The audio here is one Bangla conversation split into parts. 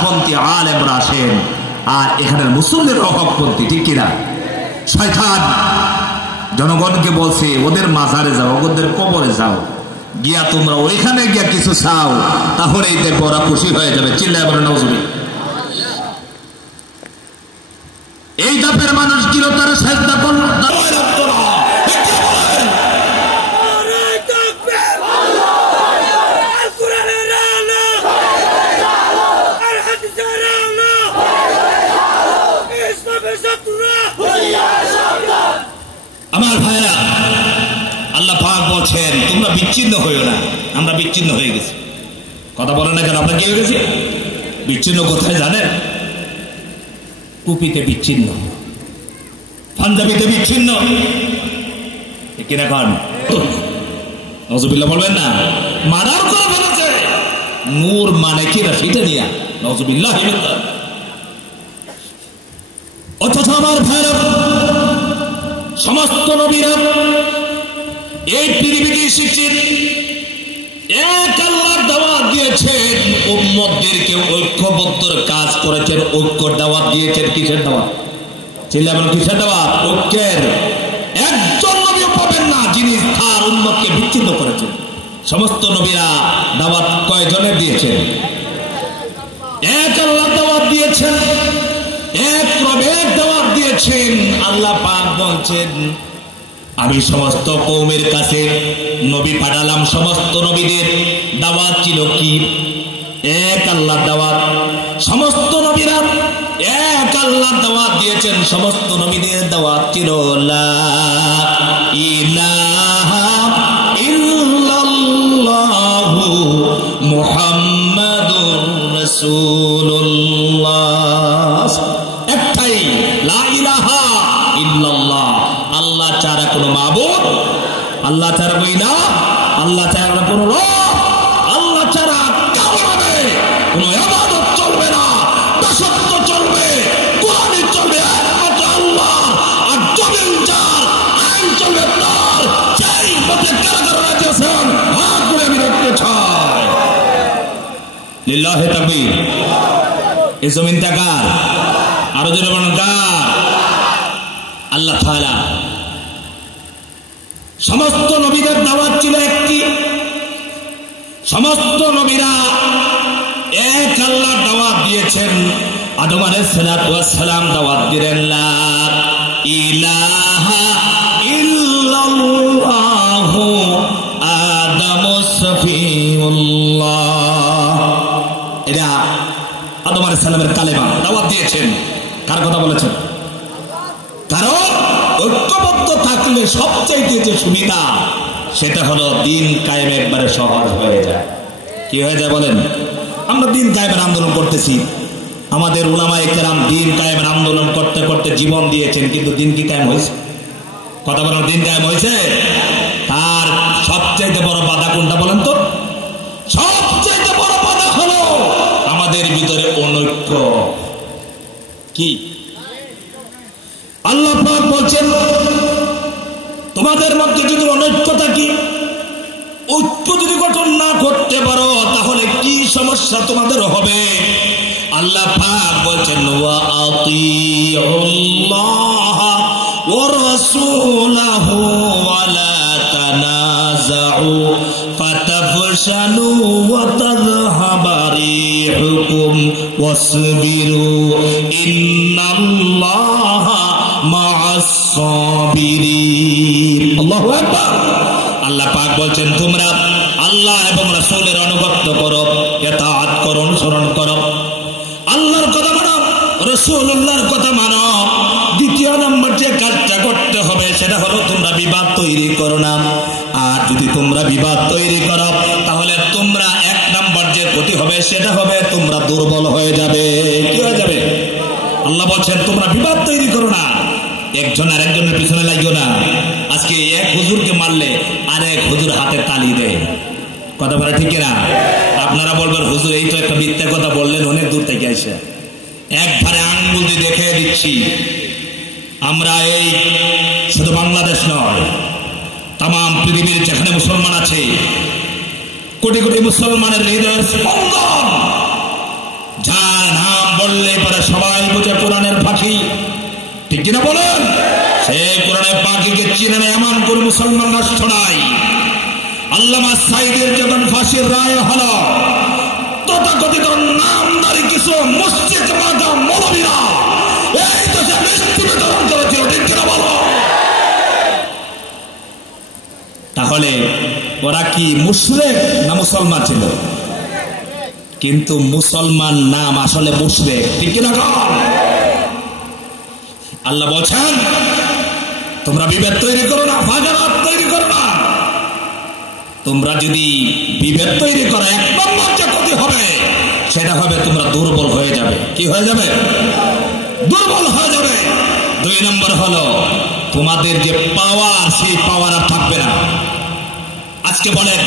হকপন্থী আলেমরা আসেন, আর এখানে মুসল্লিরা হকপন্থী, ঠিক কিনা? শয়তান জনগণকে বলছে ওদের মাজারে যাও, ওদের কবরে যাও, গিয়া তোমরা ওইখানে গিয়া কিছু চাও, তাহলেই দেখবো ওরা খুশি হয়ে যাবে। চিল্লায় বলে নাউজুবিল্লাহ। এই জাতের মানুষ কি তারা সাজদা করল? আমার ভাইরা, আল্লাহ পাক বলছেন তোমরা বিচ্ছিন্ন হইও না। আমরা বিচ্ছিন্ন হয়ে গেছি। কথা বলে না কেন? আমরা কি হয়ে গেছি বিচ্ছিন্ন? কোথায় জানেন? টুপিতে বিচ্ছিন্ন, পাঞ্জাবিতে বিচ্ছিন্ন, কিনা খান নজুবিল্লাহ বলবেন না? মারার কথা বলেছে নূর মানে কিনা সেটা নিয়ে নজুবিল্লাহ। অথচ আমার ভাইরা, সমস্ত নবীরা এই পৃথিবীকে শিখছেন, এক আল্লাহর দাওয়াত দিয়েছেন, উম্মতদেরকে ঐক্যবদ্ধর কাজ করেছেন, ঐক্য দাওয়াত দিয়েছেন। কিসের দাওয়াত? চিল্লাবেন কিসের দাওয়াত? ঐক্যের। একজন নবী পাবেন না যিনি তার উম্মতকে বিচ্ছিন্ন করেছেন। সমস্ত নবীরা দাওয়াত কয়জনের দিয়েছেন? এক আল্লাহ দাওয়াত দিয়েছেন, এক রবের দাওয়াত দিয়েছেন। আল্লাহ পাক বলছেন আমি সমস্ত কওমের কাছে নবী পাঠালাম। সমস্ত নবীদের দাওয়াত ছিল কি? এক আল্লাহ দাওয়াত। সমস্ত নবীরা এক আল্লাহ দাওয়াত দিয়েছেন। সমস্ত নবীদের দাওয়াত ছিল লা ইলাহা ইল্লাল্লাহু মুহাম্মাদুর রাসূলুল্লাহ। একটাই, লা ইলাহা ইল্লাল্লাহ। আল্লাহ ছাড়া কোনো মাবুদ, আল্লাহ ছাড়া কোনো ইলাহ, আল্লাহ ছাড়া কোনো রব, আল্লাহ ছাড়া কাউকে কোনো ইবাদত চলবে না, দাসত্ব চলবে, কোরআনই চলবে একমাত্র আল্লাহ। আর জমিন যার, আইন চলবে তার। সেই পথে কারা কারা রাজি আছেন? হাত করে আমি রাখতে চাই। লিল্লাহি তাকবীর। এই জমিনটা কার? আরো জোরে বলুন কার? আল্লাহ তাআলা। সমস্ত নবীদের দাওয়াত ছিল একটি। সমস্ত নবীরা এক আল্লাহ দাওয়াত দিয়েছেন। আদম আলাইহিস সালাতু ওয়াস সালাম দাওয়াত দিলেন লা ইলাহা ইল্লাল্লাহু আদামুস সফিউল্লাহ। এটা আদম আলাইহিস সালামের কালেমা, দাওয়াত দিয়েছেন। কার কথা বলেছেন? কারণ ঐক্যবদ্ধ থাকলে সবচাইতে যে সুবিধা সেটা হলো দিন কায়েম একবারে সহজ হয়ে যায়। কি হয়ে যায় বলেন? আমরা দিন কায়েমের আন্দোলন করতেছি, আমাদের উলামায়ে কেরাম দিন কায়েমের আন্দোলন করতে করতে জীবন দিয়েছেন, কিন্তু দিন কি কায়েম হয়েছে? কথা বলেন, দিন কায়েম হয়েছে? তার সবচাইতে বড় বাধা কোনটা বলেন তো? সবচাইতে বড় বাধা হলো আমাদের ভিতরে অনৈক্য। কি? আল্লাহ পাক বলছেন তোমাদের মধ্যে যদি অনৈক্য থাকে, ঐক্য যদি গঠন না করতে পারো, তাহলে কি সমস্যা তোমাদের হবে? আল্লাহ পাক বলছেন ওয়া আতিউল্লাহ ওয়া রাসূলাহু ওয়া লা তানাযাউ ফাতাফশালু ওয়া তাযহাবা রিহুকুম ওয়াসবিরু ইন্নাল্লাহা মা'আস সাবিরিন। আল্লাহু আকবার। আল্লাহ পাক বলছেন তোমরা আল্লাহ এবং রাসূলের আনুগত্য করো, ইতাআত করো, অনুসরণ করো, আল্লাহর কথা মানো, রাসূলুল্লাহর কথা মানো। দ্বিতীয় নম্বর যে কাজটা করতে হবে সেটা হলো তোমরা বিবাদ তৈরি করো না। আর যদি তোমরা বিবাদ তৈরি করো তাহলে তোমরা এক নম্বর যে ক্ষতি হবে সেটা হবে তোমরা দুর্বল হয়ে যাবে। কি হয়ে যাবে? আল্লাহ বলছেন তোমরা বিবাদ তৈরি করো না, একজন আর একজনের পিছনে লাগিও না। আজকে এক হুজুরকে মারলে আরেক হুজুর হাতে তালি দেয়। কথা বলে ঠিক না? আপনারা বলবেন হুজুর এই তো একটা মিথ্যা কথা বললেন অনেক দূর থেকে এসে। একবারে আঙ্গুল দিয়ে দেখে দিচ্ছি, আমরা এই শুধু বাংলাদেশ নয়, তাম পৃথিবীর যেখানে মুসলমান আছে, কোটি কোটি মুসলমানের হৃদয়ের স্পন্দন যার নাম বললে পরে সবাই বুঝে কোরআনের ফাঁকি, ঠিক কিনা বলেন? সেই কোরআনের ফাঁকিকে চিনে নেয় এমন কোন মুসলমান রাষ্ট্র নাই। আল্লামা সাঈদীর যখন ফাঁসির রায় হলো, তথাকথিত নামদারি কিছু মসজিদ মাতা মৌলবীরা এই দেশে মিষ্টি বিতরণ করেছিল, ঠিক কিনা বলো? তাহলে ওরা কি মুশরিক না মুসলমান ছিল? কিন্তু মুসলমান নাম আসলে মুশরিক, ঠিক কিনা? আল্লাহ বলছেন তোমরা বিভেদ তৈরি করো না, ফাজারাত তৈরি করো না। তোমরা যদি বিভেদ তৈরি করো, এক নম্বর যে ক্ষতি হবে সেটা হবে তোমরা দুর্বল হয়ে যাবে। কি হয়ে যাবে? দুর্বল হয়ে যাবে। দুই নম্বর হলো তোমাদের যে পাওয়ার, সেই পাওয়ার আর থাকবে না। আজকে বলেন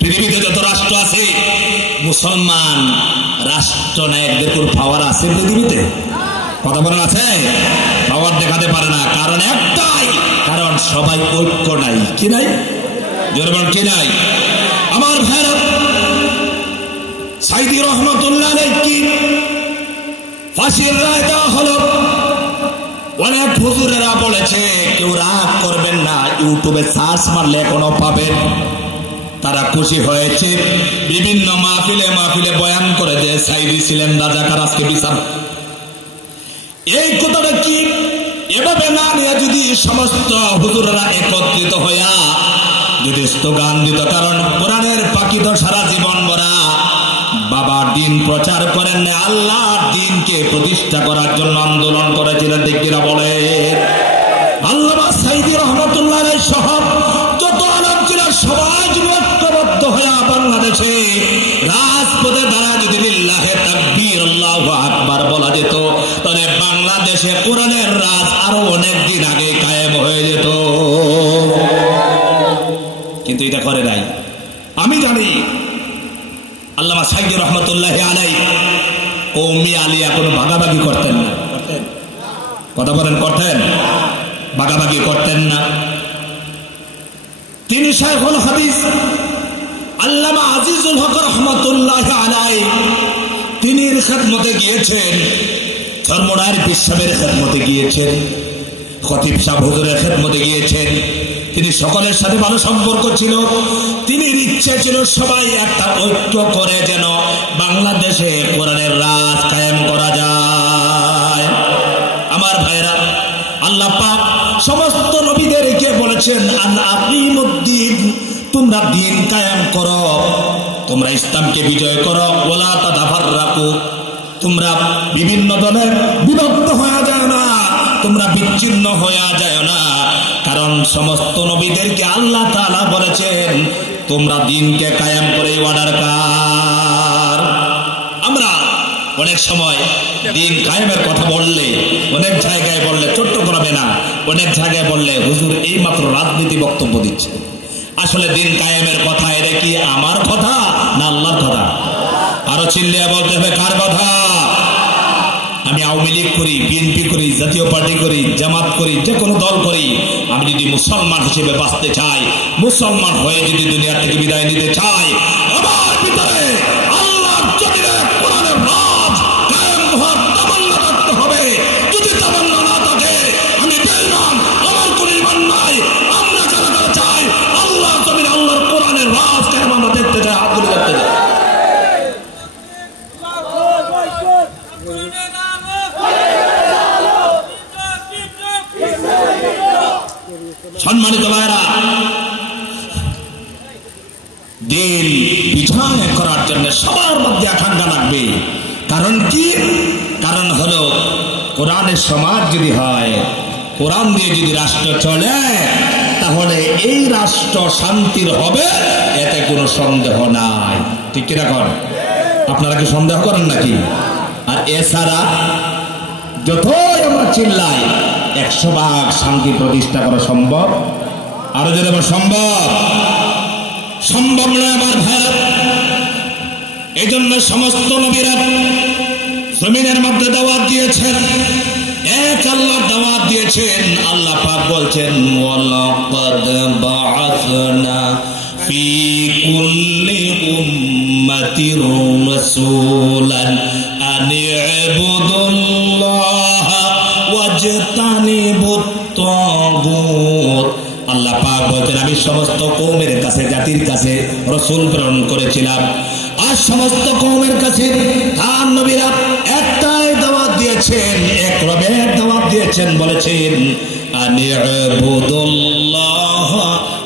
পৃথিবীতে যত রাষ্ট্র আছে, মুসলমান রাষ্ট্রনায়কদের কোন পাওয়ার আছে পৃথিবীতে? কথা বলেন আছে? পাওয়ার দেখাতে পারে না। কারণ একটাই, কারণ সবাই ঐক্য নাই। কি নাই? জোরে বলেন কি নাই? আমার ভাইরা, সাঈদী রহমাতুল্লাহ আলাইহি ফাঁসির রায় দেওয়া হলো। অনেক হুজুরেরা বলেছে, কেউ রাগ করবেন না, ইউটিউবে সার্চ মারলে এখনো পাবেন। তারা খুশি হয়েছে, বিভিন্ন মাহফিলে মাহফিলে বয়ান করে যে সাঈদী ছিলেন রাজাকার, আজকে বিচার। এই কথাটা কি এভাবে না নিয়ে যদি সমস্ত হুজুরেরা একত্রিত হইয়া যদি স্লোগান দিত, কারণ কোরআনের পাখি তো সারা জীবন ভরা বাবা দিন প্রচার করেন না, আল্লাহর দিনকে প্রতিষ্ঠা করার জন্য আন্দোলন করেছিলেন, ঠিক কিনা বলে? আল্লামা সাঈদী রহমাতুল্লাহ আলাইহি সহ যত আলেম ছিলেন সবাই যদি ঐক্যবদ্ধ হয়ে বাংলাদেশে রাজপথে দাঁড়া যদি লিল্লাহে তাকবীর আল্লাহু আকবার বলা যেত, তাহলে বাংলাদেশে কোরআনের রাজ আরো অনেক দিন আগে কায়েম হয়ে যেত। কিন্তু এটা করে নাই। আমি জানি আল্লামা সাঈদী রহমাতুল্লাহ আলাইহি কওমি আলিয়া কোনো ভাগাভাগি করতেন না। কথা বলেন, করতেন? ভাগাভাগি করতেন না। তিনি শাইখুল হাদিস আল্লামা আজিজুল হক রহমাতুল্লাহ আলাইহি তিনি খেদমতে গিয়েছেন, ধর্মনার বিশ্ববের খেদমতে গিয়েছেন, খতিব সাহেব হুজুরের খেদমতে গিয়েছেন। তিনি সকলের সাথে ভালো সম্পর্ক ছিল। তিনি ইচ্ছে ছিল সবাই একটা ঐক্য করে যেন বাংলাদেশে কোরআনের রাজ কায়েম করা যায়। আমার ভাইরা, আল্লাহ পাক সমস্ত নবীদেরকে বলেছেন আন আকিমুদ্দিন, তোমরা দিন কায়েম করো, তোমরা ইসলামকে বিজয় করো। ওয়ালা তাতাফাররাকু, তোমরা বিভিন্ন দলে বিভক্ত হয়ে যায় না, তোমরা বিচ্ছিন্ন হয়ে যায় না। কারণ সমস্ত নবীদেরকে আল্লাহ তাআলা বলেছেন তোমরা দিনকে কায়েম করে অর্ডার কার। আমরা অনেক সময় দিন কায়েমের কথা বললে, অনেক জায়গায় বললে ছোট্ট করাবে না, অনেক জায়গায় বললে হুজুর এই মাত্র রাজনীতি বক্তব্য দিচ্ছে। আসলে দিন কায়েমের কথা এটা কি আমার কথা না আল্লাহর কথা? আরো চিল্লিয়ে বলতে হবে কার কথা? আমি আওয়ামী লীগ করি, বিএনপি করি, জাতীয় পার্টি করি, জামাত করি, যে কোনো দল করি, আমি যদি মুসলমান হিসেবে বাঁচতে চাই, মুসলমান হয়ে যদি দুনিয়া থেকে বিদায় নিতে চাই, আমার ভিতরে আল্লাহর জমিনে কোরআনের রাজ কায়েম হওয়ার তামান্না থাকতে হবে। যদি তামান্না না থাকে আমি বেঈমান, আমার কোনো ঈমান নাই। আমরা যারা যারা চাই আল্লাহর জমিনে আল্লাহর কোরআনের রাজ কায়েম আমরা দেখতে চাই, হাত তুলে দেখতে চাই। সম্মানিত ভাইরা, দিন বিজয় করার জন্য সবার মধ্যে আকাঙ্ক্ষা লাগবে। কারণ কি? কারণ হলো কোরআনের সমাজ যদি হয়, কোরআন দিয়ে যদি রাষ্ট্র চলে, তাহলে এই রাষ্ট্র শান্তির হবে, এতে কোনো সন্দেহ নাই। ঠিক কিনা কর? আপনারা কি সন্দেহ করেন নাকি? আর এছাড়া যতই আমরা চিল্লাই 100 শান্তি প্রতিষ্ঠা করা সম্ভব? আরো যদি আমার সম্ভব নয় আমার ভাইরা। এই জন্য সমস্ত নবীরা জমিনের মধ্যে দাওয়াত দিয়েছেন, এক আল্লাহ দাওয়াত দিয়েছেন। আল্লাহ পাক বলছেন ওয়ালাকাদ বাআসনা ফি কুল্লি উম্মাতির রাসূলান আনি ইবুদুল্লাহ ওয়াজতানিবুত তাগুত। আল্লাহ পাক বলেন আমি সমস্ত কওমের কাছে, জাতির কাছে রাসূল প্রেরণ করেছিলাম, আর সমস্ত কওমের কাছে তার নবীরা একটাই দাওয়াত দিয়েছেন, এক রবের দাওয়াত দিয়েছেন, বলেছেন আনি ইবুদুল্লাহ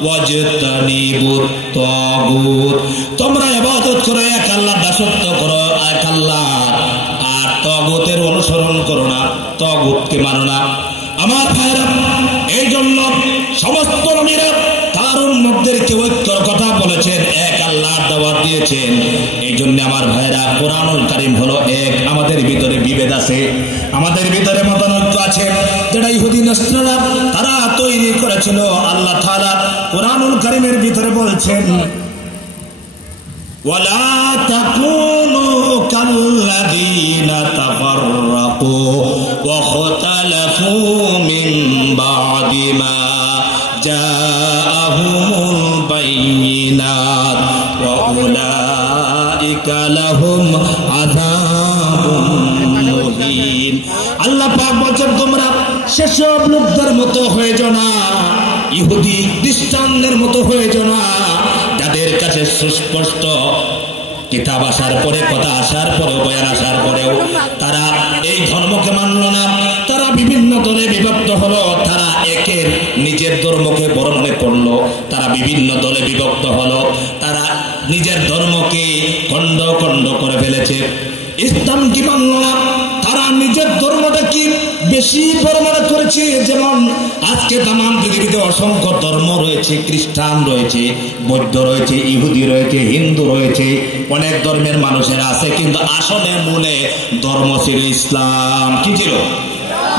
ওয়াজতানিবুত তাগুত। তোমরা ইবাদত করো, এক আল্লাহর দাসত্ব করো এক আল্লাহ, আর তাগুতের অনুসরণ করো না, তাগুতকে মানো না। আমার ভাইরা, এই জন্য সমস্ত নবীরা তার উম্মতদেরকে ঐক্যের কথা বলেছেন, এক আল্লাহর দাওয়াত দিয়েছেন। এই জন্য আমার ভাইরা, কোরআনুল কারীম হলো এক। আমাদের ভিতরে বিভেদ আছে, আমাদের ভিতরে মতানৈক্য আছে, যেটা ইহুদি নাসরারা তারা তৈরি করেছিল। আল্লাহ তাআলা কোরআনুল কারীমের ভিতরে বলছেন ওয়ালা তাকুনু কাল্লাযীনা তাফাররাকু ওয়া ইখতালাফু মিন বা'দি মা জাআহুমুল বায়িনাত ওয়া উলাইকা লাহুম আযাবুন মুহিন। আল্লাহ পাক বলেন তোমরা সেসব লোকদের মতো হয়ে যাও না, ইহুদি খ্রিস্টানদের মতো হয়ে যাও না, যাদের কাছে সুস্পষ্ট কিতাব আসার পরে, কথা আসার পরেও, বয়ান আসার পরেও তারা এই ধর্মকে মানল না। তারা বিভিন্ন দলে বিভক্ত হলো, তারা একের নিজের ধর্মকে বড় মনে করলো, তারা বিভিন্ন দলে বিভক্ত হলো, তারা নিজের ধর্মকে খণ্ড খণ্ড করে ফেলেছে। ইসলাম কি মানল না, তারা নিজের ধর্মটা কি বেশি বড় মনে করেছে। যেমন আজকে তামাম পৃথিবীতে অসংখ্য ধর্ম রয়েছে, খ্রিস্টান রয়েছে, বৌদ্ধ রয়েছে, ইহুদি রয়েছে, হিন্দু রয়েছে, অনেক ধর্মের মানুষেরা আছে, কিন্তু আসলে মূলে ধর্ম ছিল ইসলাম। কি ছিল?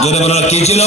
জোরে বলো, কি ছিল?